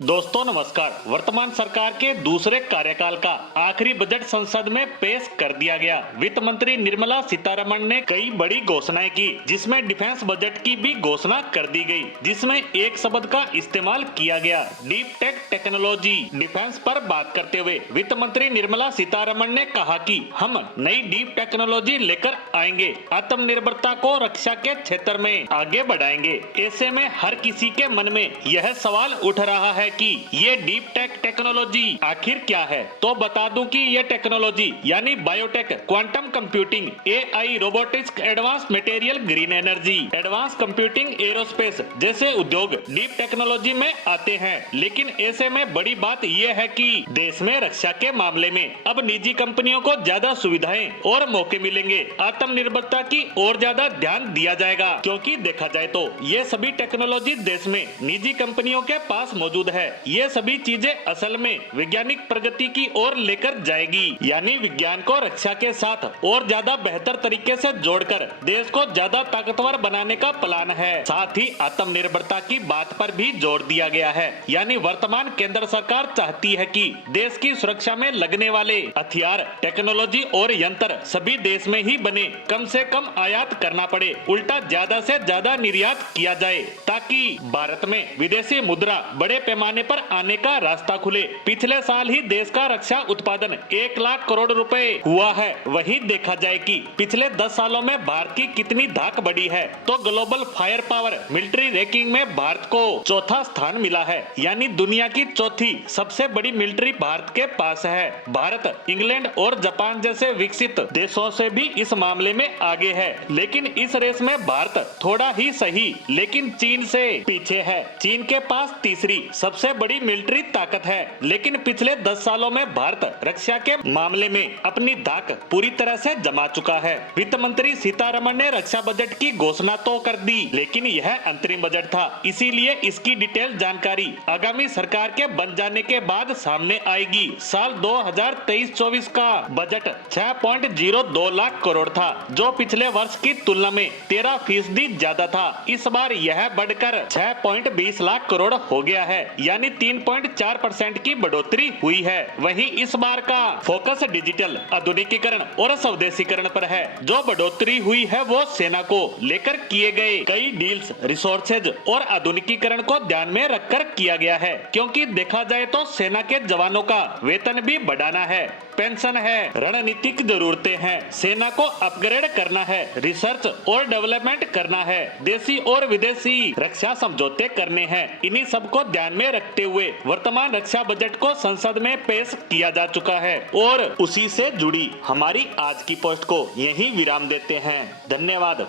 दोस्तों नमस्कार। वर्तमान सरकार के दूसरे कार्यकाल का आखिरी बजट संसद में पेश कर दिया गया। वित्त मंत्री निर्मला सीतारमण ने कई बड़ी घोषणाएं की, जिसमें डिफेंस बजट की भी घोषणा कर दी गई, जिसमें एक शब्द का इस्तेमाल किया गया, डीप टेक टेक्नोलॉजी। डिफेंस पर बात करते हुए वित्त मंत्री निर्मला सीतारमण ने कहा कि हम नई डीप टेक्नोलॉजी लेकर आएंगे, आत्मनिर्भरता को रक्षा के क्षेत्र में आगे बढ़ाएंगे। ऐसे में हर किसी के मन में यह सवाल उठ रहा है कि ये डीप टेक टेक्नोलॉजी आखिर क्या है। तो बता दूं कि ये टेक्नोलॉजी यानी biotech, quantum computing, AI, robotics, advance material, green energy, advance computing, aerospace जैसे उद्योग डीप टेक्नोलॉजी में आते हैं। लेकिन ऐसे में बड़ी बात यह है कि देश में रक्षा के मामले में अब निजी कंपनियों को ज्यादा सुविधाएं और मौके मिलेंगे। आत्मनिर्भरता की और ज्यादा ध्यान दिया जाएगा, क्योंकि देखा जाए तो ये सभी टेक्नोलॉजी देश में निजी कंपनियों के पास मौजूद है। ये सभी चीजें असल में वैज्ञानिक प्रगति की ओर लेकर जाएगी, यानी विज्ञान को रक्षा के साथ और ज्यादा बेहतर तरीके से जोड़कर देश को ज्यादा ताकतवर बनाने का प्लान है। साथ ही आत्मनिर्भरता की बात पर भी जोर दिया गया है, यानी वर्तमान केंद्र सरकार चाहती है कि देश की सुरक्षा में लगने वाले हथियार, टेक्नोलॉजी और यंत्र सभी देश में ही बने, कम से कम आयात करना पड़े, उल्टा ज्यादा से ज्यादा निर्यात किया जाए, ताकि भारत में विदेशी मुद्रा बड़े पैमाने पर आने का रास्ता खुले। पिछले साल ही देश का रक्षा उत्पादन 1 लाख करोड़ रुपए हुआ है। वहीं देखा जाए कि पिछले 10 सालों में भारत की कितनी धाक बढ़ी है, तो global fire power military ranking में भारत को चौथा स्थान मिला है, यानी दुनिया की चौथी सबसे बड़ी मिलिट्री भारत के पास है। भारत इंग्लैंड और जापान जैसे विकसित देशों से भी इस मामले में आगे है, लेकिन इस रेस में भारत थोड़ा ही सही लेकिन चीन से पीछे है। चीन के पास तीसरी सबसे बड़ी मिलिट्री ताकत है, लेकिन पिछले 10 सालों में भारत रक्षा के मामले में अपनी धाक पूरी तरह से जमा चुका है। वित्त मंत्री सीतारमण ने रक्षा बजट की घोषणा तो कर दी, लेकिन यह अंतरिम बजट था, इसीलिए इसकी डिटेल जानकारी आगामी सरकार के बन जाने के बाद सामने आएगी। साल 2023-24 का बजट 6.02 लाख करोड़ था, जो पिछले वर्ष की तुलना में 13% ज्यादा था। इस बार यह बढ़कर 6.20 लाख करोड़ हो गया है, यानी 3.4% की बढ़ोतरी हुई है। वहीं इस बार का फोकस डिजिटल, आधुनिकीकरण और स्वदेशीकरण पर है। जो बढ़ोतरी हुई है वो सेना को लेकर किए गए कई डील्स, रिसोर्सेज और आधुनिकीकरण को ध्यान में रखकर किया गया है, क्योंकि देखा जाए तो सेना के जवानों का वेतन भी बढ़ाना है, पेंशन है, रणनीतिक जरूरतें हैं, सेना को अपग्रेड करना है, रिसर्च और डेवलपमेंट करना है, देशी और विदेशी रक्षा समझौते करने हैं। इन्हीं सबको ध्यान में रखते हुए वर्तमान रक्षा बजट को संसद में पेश किया जा चुका है और उसी से जुड़ी हमारी आज की पोस्ट को यहीं विराम देते हैं। धन्यवाद।